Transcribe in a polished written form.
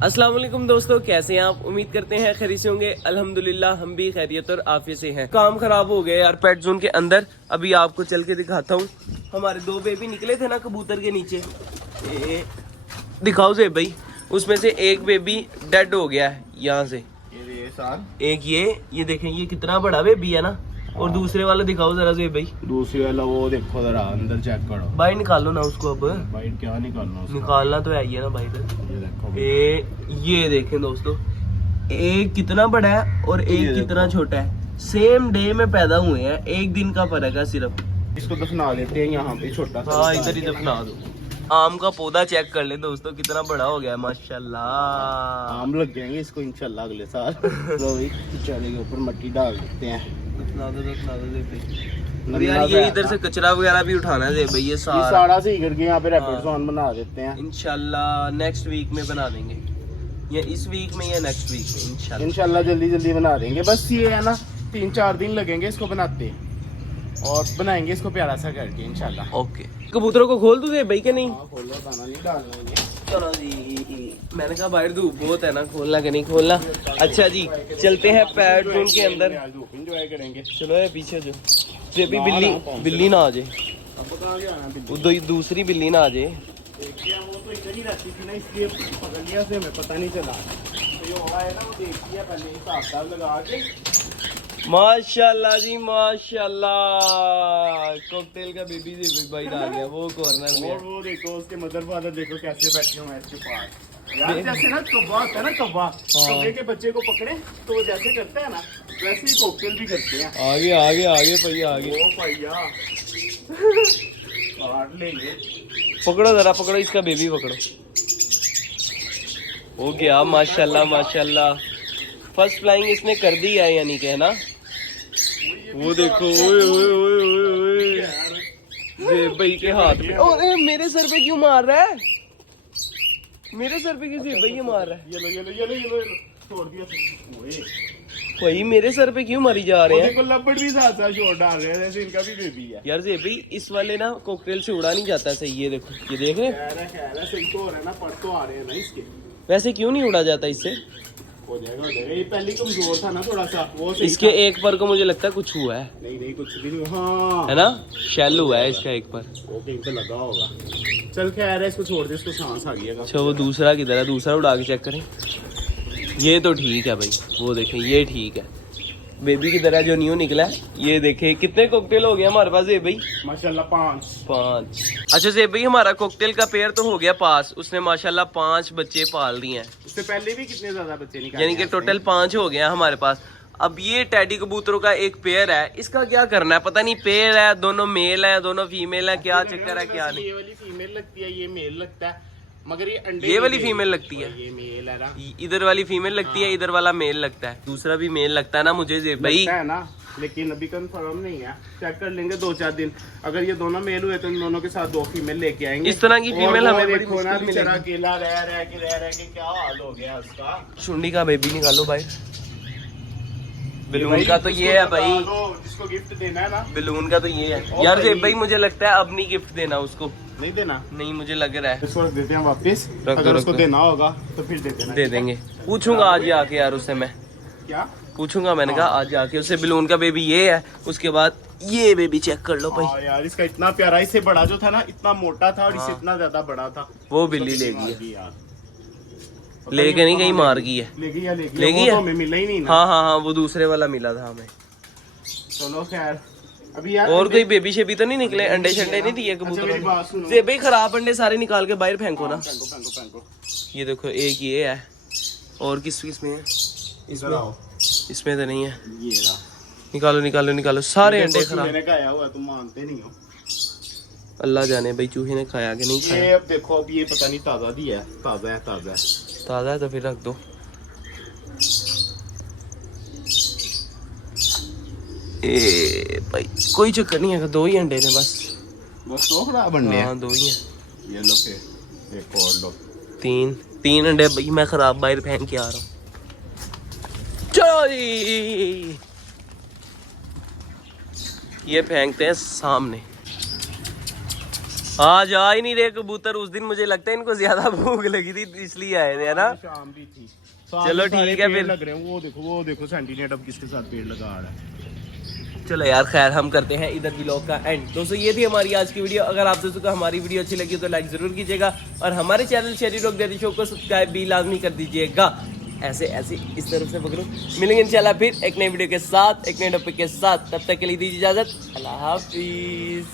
अस्सलाम वालेकुम दोस्तों, कैसे हैं आप? उम्मीद करते हैं खैरियत से होंगे। अल्हम्दुलिल्लाह हम भी खैरियत और आफियत से हैं। काम खराब हो गया यार पेट जोन के अंदर। अभी आपको चल के दिखाता हूँ। हमारे 2 बेबी निकले थे ना कबूतर के नीचे, दिखाओ जेब भाई। उसमें से एक बेबी डेड हो गया है यहाँ से। एक ये देखें, ये कितना बड़ा बेबी है ना। और दूसरे वाला दिखाओ जरा जेब भाई। दूसरे वाला वो देखो जरा अंदर चेक करो भाई, निकालो ना उसको अब। भाई। क्या निकालना उसका? निकालना तो है ही है ना भाई। ये देखो ये देखें दोस्तों, एक कितना बड़ा है और एक कितना छोटा है। सेम डे में पैदा हुए हैं, एक दिन का फर्क है सिर्फ। इसको दफना देते हैं यहाँ पे छोटा सा। हाँ, इधर ही दफना दो। आम का पौधा चेक कर ले दोस्तों, कितना बड़ा हो गया है माशाल्लाह। आम लग जाएंगे इसको इंशाल्लाह अगले साल। तो भाई चाले के ऊपर मिट्टी डाल देते हैं। दफना दो दे भाई। और यार ये इधर से कचरा वगैरह भी उठाना है भाई। ये सारा से ही करके यहाँ पे रैपिड जोन बना देते हैं। इंशाल्लाह नेक्स्ट वीक में बना देंगे, या इस वीक में या नेक्स्ट वीक में इंशाल्लाह जल्दी जल्दी बना देंगे। बस ये है ना 3-4 दिन लगेंगे इसको बनाते, और बनाएंगे इसको प्यारा सा करके इंशाल्लाह। ओके, कबूतरों को खोल दूं भाई के नहीं? खोलो, दाना नहीं डालना है। चलो जी, मैंने कहा बाहर धूप बहुत है ना, खोलना कि नहीं खोलना। अच्छा जी, चलते हैं पेट जोन के अंदर, एंजॉय करेंगे। चलो है पीछे जो भी बिल्ली ना आ जाए, दूसरी बिल्ली ना आ जाए। वो तो इधर ही रहती थी ना, इसलिए पकड़ लिया से हमें पता नहीं चला। तो ये हुआ है ना, वो देखती है पहले हिसाब लगा के। माशाल्लाह जी माशाल्लाह, कॉकटेल का बेबी भाई डाल गया वो कॉर्नर में। और वो देखो उसके मदर फादर देखो कैसे बैठे हुए हैं इसके पास। यार जैसे ना कौवा होता है ना, कौवे के बच्चे को पकड़े तो वो जैसे करते हैं ना, वैसे ही कॉकटेल भी करते हैं। आगे आगे आगे भैया आगे। ओ भैया काट लेंगे। पकड़ो जरा, पकड़ो इसका बेबी पकड़ो। हो गया माशाल्लाह माशाल्लाह, फर्स्ट फ्लाइंग इसने कर दी है यानी कि, है ना। वो देखो, ओए ओए ओए ओए ओए भाई के हाथ में। ओए मेरे सर पे क्यों मार रहा है? मेरे सर पे क्यों भाई मार रहा है? ये लो छोड़ दिया। ओए भाई मेरे सर पे क्यों मारी जा रहे हैं? देखो लपड़ भी साथ साथ शॉट डाल रहे हैं, जैसे इनका भी बेबी है। यार जे भाई इस वाले ना कॉकटेल से उड़ा नहीं जाता सही। ये देखो, ये देख रहे हैं, सही तो हो रहा है ना, पर तो आ रहे हैं ना इसके। वैसे क्यों नहीं उड़ा जाता इससे? हो जाएगा ये पहले कमजोर था ना थोड़ा सा, वो इसके एक पर को मुझे लगता है कुछ हुआ है। नहीं कुछ भी नहीं। हाँ है ना, शेल हुआ है इसका एक पर। वो कहीं पे लगा होगा। चल खैर है, इसको छोड़ दे, इसको सांस आ गया। अच्छा वो दूसरा किधर है? दूसरा उड़ा के चेक करें। ये तो ठीक है भाई, वो देखें ये ठीक है। बेबी किधर है जो न्यू निकला है? ये देखे कितने कॉकटेल हो गए हमारे पास भाई माशाल्लाह। 5। अच्छा जेब भाई, हमारा कॉकटेल का पेयर तो हो गया पास। उसने माशाल्लाह 5 बच्चे पाल दिए हैं। उससे पहले भी कितने ज्यादा बच्चे निकाले, यानी कि टोटल 5 हो गया हमारे पास। अब ये टैडी कबूतरों का एक पेयर है, इसका क्या करना है पता नहीं। पेयर है, दोनों मेल है, दोनों फीमेल है, क्या चक्कर है क्या नहीं। ये वाली फीमेल लगती है, ये मेल लगता है, मगर ये अंडे ये वाली फीमेल लगती है, ये मेल है ना। इधर वाली फीमेल लगती है, इधर वाला मेल लगता है। दूसरा भी मेल लगता है ना मुझे जेब भाई, है ना, लेकिन अभी कंफर्म नहीं है। चेक कर लेंगे 2-4 दिन। अगर ये दोनों मेल हुए तो इन दोनों के साथ 2 फीमेल लेके आएंगे। इस तरह की फीमेल हमें बड़ी देखो ना, मुश्किल बेचारा मिलेगी। अकेला रह के क्या हाल हो गया उसका। चुंडी का बेबी निकालो भाई। बलून का तो ये है भाई, जिसको गिफ्ट देना है ना, बलून का तो ये है। यार जेब भाई मुझे लगता है अब नहीं गिफ्ट देना उसको। नहीं देना? नहीं मुझे लग रहा है इसको रख देते हैं वापस। रख अगर दो, उसको रख दो। देना होगा तो फिर दे देना। दे देंगे, पूछूंगा आज ही आके यार उससे। मैं क्या पूछूंगा, मैंने कहा आज आके उससे। बलून का बेबी ये है, उसके बाद ये बेबी चेक कर लो भाई। हाँ यार इसका इतना प्यारा, इससे बड़ा जो था ना इतना मोटा था, और इससे इतना ज्यादा बड़ा था। वो बिल्ली ले गई है, यार लेके नहीं गई, मार गई है। ले गई लेगी है? हमें मिला ही नहीं ना। हाँ वो दूसरे वाला मिला था हमें। चलो खैर, अभी यार और कोई बेबी शेबी तो नहीं निकले? अंडे शंडे नहीं दिए अच्छा मेरी कबूतरों बात सुनो। ने? भाई खराब अंडे सारे निकाल के बाहर फेंको ना। फेंको। ये देखो, एक ये है, और किस में है? इधर आओ। इसमें तो नहीं है। ये रहा। निकालो सारे अंडे खराब। मैंने खाया हुआ, तुम मानते नहीं हो। अल्लाह जाने भाई चूहे ने खाया कि नहीं खाया। ये अब देखो, अब ये पता नहीं ताजा दिया है। ताजा है ताजा है तो फिर रख दो। ए भाई कोई चक्कर नहीं है, 2 ही अंडे ने बस। 2 खराब अंडे? हाँ 2 ही हैं। ये लो फिर एक और लो। 3 अंडे भाई मैं खराब बाहर फेंक के आ रहा हूँ। चलो जी, ये फेंकते हैं सामने। आज आ ही नहीं रहे कबूतर। उस दिन मुझे लगता है इनको ज्यादा भूख लगी थी इसलिए आए थे, है ना? शाम भी थी। चलो ठीक है फिर। लग रहे हैं वो देखो सेंटीनेट अब किसके साथ पेड़ लगा रहा है। चलो यार खैर हम करते हैं इधर व्लॉग का एंड। दोस्तों ये थी हमारी आज की वीडियो। अगर आप दोस्तों को हमारी वीडियो अच्छी लगी तो लाइक जरूर कीजिएगा और हमारे चैनल शेरी रॉक डैडी शो को सब्सक्राइब भी लाजमी कर दीजिएगा। ऐसे ऐसे इस तरफ से पकड़ो। मिलेंगे इंशाल्लाह फिर एक नई वीडियो के साथ, एक नए टॉपिक के साथ। तब तक के लिए दीजिए इजाजत। अल्लाह हाफिज।